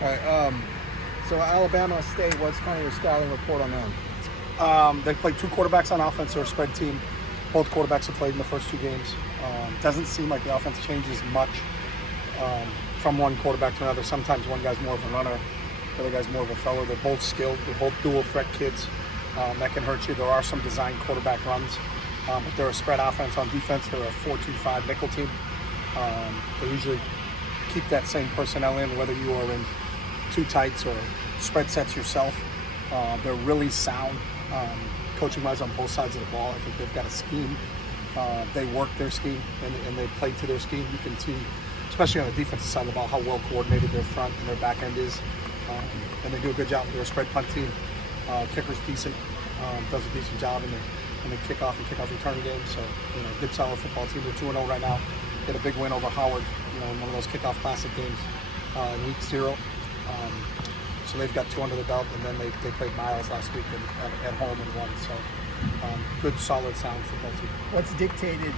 All right. So Alabama State, what's kind of your scouting report on them? They played two quarterbacks on offense. They're a spread team. Both quarterbacks have played in the first two games. Doesn't seem like the offense changes much from one quarterback to another. Sometimes one guy's more of a runner, the other guy's more of a thrower. They're both skilled. They're both dual threat kids that can hurt you. There are some design quarterback runs, but they're a spread offense. On defense, they're a 4-2-5 nickel team. They usually keep that same personnel in, whether you are in two tights or spread sets yourself. They're really sound coaching-wise on both sides of the ball. I think they've got a scheme. They work their scheme and they play to their scheme. You can see, especially on the defensive side of the ball, how well coordinated their front and their back end is. And they do a good job. They're a spread punt team. Kicker's decent, does a decent job in the kickoff and kickoff return game. So, good solid football team. They're 2-0 right now. They had a big win over Howard, in one of those kickoff classic games in week 0. So they've got 2 under the belt, and then they played Miles last week at home and won. So good, solid, sound football team. What's dictated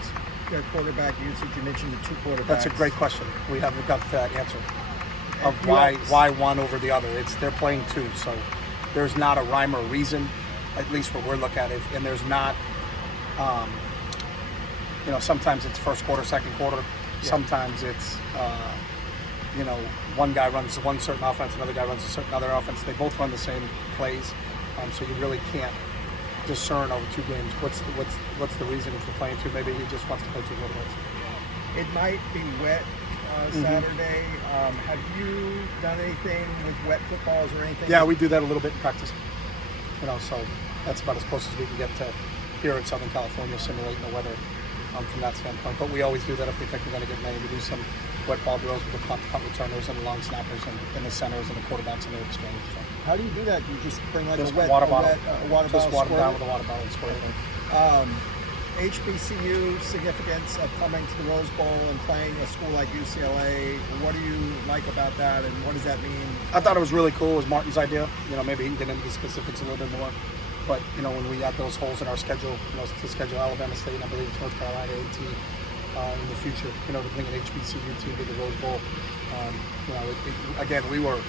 their quarterback usage? You mentioned the two quarterbacks. That's a great question. We haven't got that answer of why one over the other. They're playing two, so there's not a rhyme or reason, at least what we're looking at it. And there's not, sometimes it's first quarter, second quarter. Yeah. Sometimes it's, one guy runs one certain offense, another guy runs a certain other offense. They both run the same plays, so you really can't discern over two games what's the reason for playing two. Maybe he just wants to play two quarterbacks. It might be wet Saturday. Have you done anything with wet footballs or anything? Yeah, we do that a little bit in practice. So that's about as close as we can get to here in Southern California, simulating the weather from that standpoint. But we always do that if we think we're going to get many. We do some wet ball drills with the punt returners and the long snappers and the centers and the quarterbacks in their exchange. So. How do you do that? Do you just bring just a wet water bottle? Just water down with a water bottle and squirt it in. HBCU significance of coming to the Rose Bowl and playing a school like UCLA. What do you like about that, and what does that mean? I thought it was really cool. It was Martin's idea. Maybe he can get into the specifics a little bit more. But, when we had those holes in our schedule, to schedule Alabama State and I believe North Carolina A&T in the future, to bring an HBCU team to the Rose Bowl. Again, we're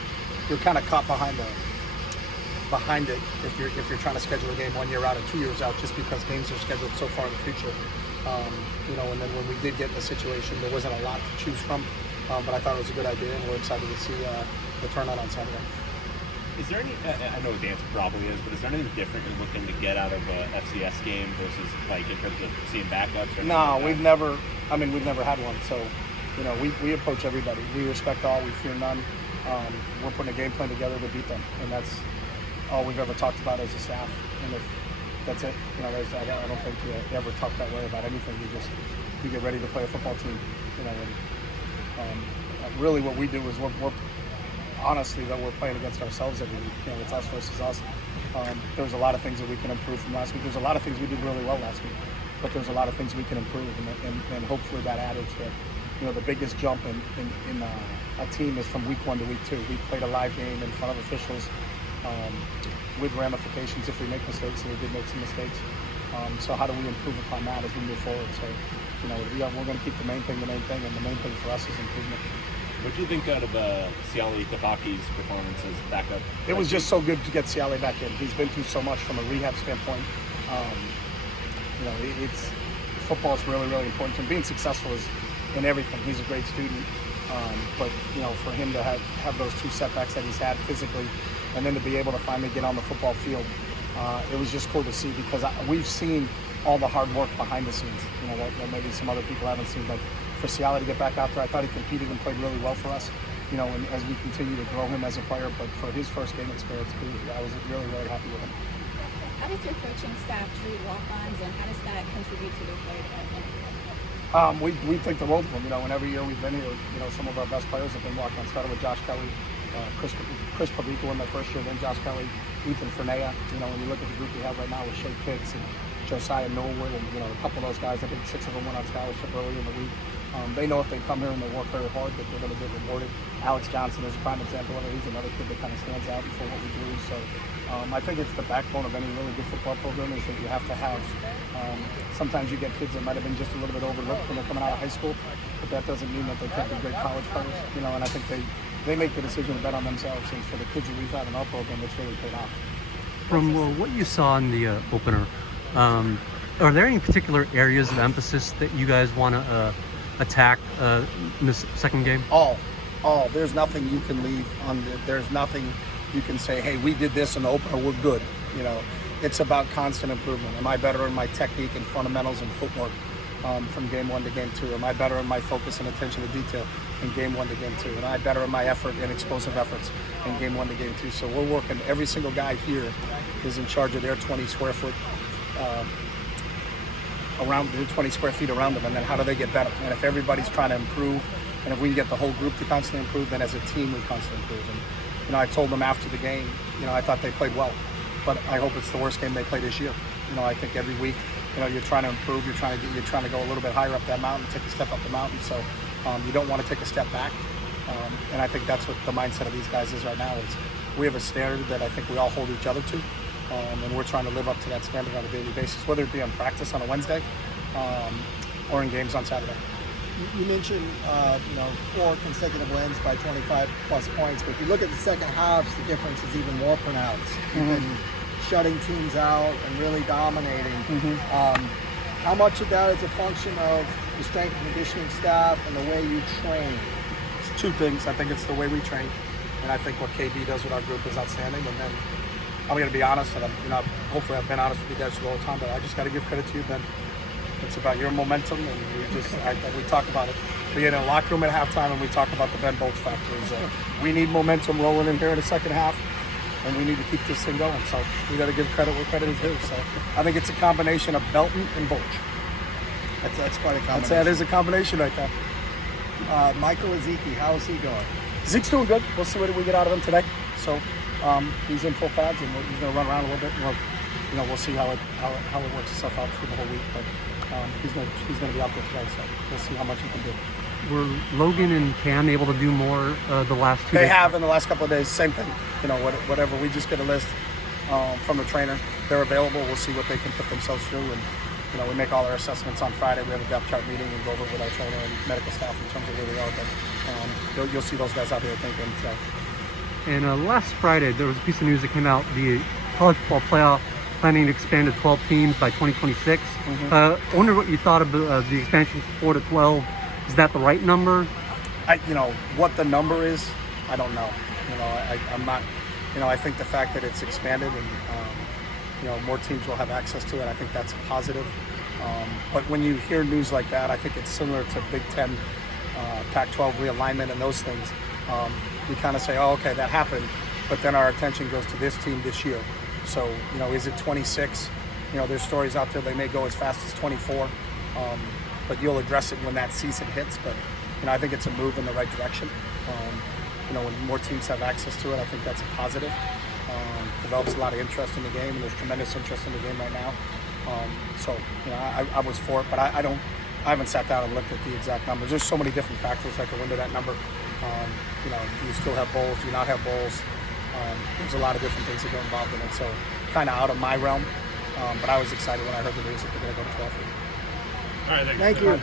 kind of caught behind it if you're trying to schedule a game 1 year out or 2 years out, just because games are scheduled so far in the future. And then when we did get in the situation, there wasn't a lot to choose from. But I thought it was a good idea, and we're excited to see the turnout on Saturday. Is there any, I know the answer probably is, but is there anything different you're looking to get out of a FCS game versus in terms of seeing backups? Or no, we've never had one. So, we approach everybody. We respect all, we fear none. We're putting a game plan together to beat them, and that's all we've ever talked about as a staff. And that's it. I don't think you ever talk that way about anything. You get ready to play a football team. Really what we do is we're honestly, though, we're playing against ourselves every week. It's us versus us. There's a lot of things that we can improve from last week. There's a lot of things we did really well last week, but there's a lot of things we can improve, and hopefully that adage that, the biggest jump in a team is from week 1 to week 2. We played a live game in front of officials with ramifications if we make mistakes, and we did make some mistakes. So how do we improve upon that as we move forward? So, we're going to keep the main thing, and the main thing for us is improvement. What do you think out of Siale Tabaki's performance as backup? It was just so good to get Siale back in. He's been through so much from a rehab standpoint. Football is really, really important to him. Being successful is in everything. He's a great student, but for him to have those 2 setbacks that he's had physically, and then to be able to finally get on the football field, it was just cool to see, because we've seen all the hard work behind the scenes. That maybe some other people haven't seen, but for Siale to get back out there, I thought he competed and played really well for us, and as we continue to grow him as a player. But for his first game experience, I was really, really happy with him. How does your coaching staff treat walk-ons, and how does that contribute to their play development? We think the world of them. And every year we've been here, some of our best players have been walk-ons. Started with Josh Kelly, Chris Pavico in the first year, then Josh Kelly, Ethan Fernea. When you look at the group we have right now with Shea Pitts and Josiah Norwood, and a couple of those guys, I think 6 of them went on scholarship early in the week. They know if they come here and they work very hard that they're going to get rewarded. Alex Johnson is a prime example of it. He's another kid that kind of stands out for what we do. So I think it's the backbone of any really good football program, is that you have to have, sometimes you get kids that might have been just a little bit overlooked when they're coming out of high school, but that doesn't mean that they can't be great college players. And I think they make the decision to bet on themselves. And for the kids that we've had in our program, it's really paid off. From what you saw in the opener, are there any particular areas of emphasis that you guys want to attack in this second game? All. There's nothing you can leave on. There's nothing you can say, hey, we did this in the opener, we're good. You know, it's about constant improvement. Am I better in my technique and fundamentals and footwork from game 1 to game 2? Am I better in my focus and attention to detail in game 1 to game 2? Am I better in my effort and explosive efforts in game 1 to game 2? So we're working, every single guy here is in charge of their 20 square foot around the 20 square feet around them, and then how do they get better? And if everybody's trying to improve, and if we can get the whole group to constantly improve, then as a team we constantly improve. And you know, I told them after the game, you know, I thought they played well, but I hope it's the worst game they played this year. You know, I think every week, you know, you're trying to improve, you're trying to go a little bit higher up that mountain, take a step up the mountain. So you don't want to take a step back, and I think that's what the mindset of these guys is right now. Is we have a standard that I think we all hold each other to. And we're trying to live up to that standard on a daily basis, whether it be on practice on a Wednesday or in games on Saturday. You mentioned, 4 consecutive wins by 25 plus points, but if you look at the second halves, the difference is even more pronounced. You've been shutting teams out and really dominating. How much of that is a function of the strength and conditioning staff and the way you train? It's 2 things. I think it's the way we train, and I think what KB does with our group is outstanding. And then I'm going to be honest, and hopefully I've been honest with you guys for the whole time, but I just got to give credit to you, Ben. It's about your momentum, and we talk about it. We get in a locker room at halftime, and we talk about the Ben Bolch factor. We need momentum rolling in here in the second half, and we need to keep this thing going. So we got to give credit where credit is due. So I think it's a combination of Belton and Bolch. That's quite a combination. That is a combination right there. Michael Ezeki, how is he doing? Zeke's doing good. We'll see what we get out of him today. So he's in full pads, and he's going to run around a little bit. And we'll see how it works itself out for the whole week. But he's going to be out there today, so we'll see how much he can do. Were Logan and Cam able to do more the last 2 days? They have in the last couple of days. Same thing. Whatever. We just get a list from the trainer. They're available. We'll see what they can put themselves through, and we make all our assessments on Friday. We have a depth chart meeting and go over it with our trainer and medical staff in terms of where they are. But you'll see those guys out there, I think, today. And last Friday, there was a piece of news that came out, the college football playoff planning to expand to 12 teams by 2026. I wonder what you thought of the expansion to 4 to 12. Is that the right number? What the number is, I don't know. I'm not, I think the fact that it's expanded and, more teams will have access to it, I think that's a positive. But when you hear news like that, I think it's similar to Big Ten, Pac-12 realignment and those things. You kind of say, oh, okay, that happened, but then our attention goes to this team this year. So, is it 26? There's stories out there, they may go as fast as 24, but you'll address it when that season hits. But, I think it's a move in the right direction. When more teams have access to it, I think that's a positive. Develops a lot of interest in the game, and there's tremendous interest in the game right now. I was for it, but I haven't sat down and looked at the exact numbers. There's so many different factors that go into that number. Do you still have bowls? Do you not have bowls? There's a lot of different things that get involved in it. So kind of out of my realm. But I was excited when I heard the news that they're going to go to 12. All right, thank you.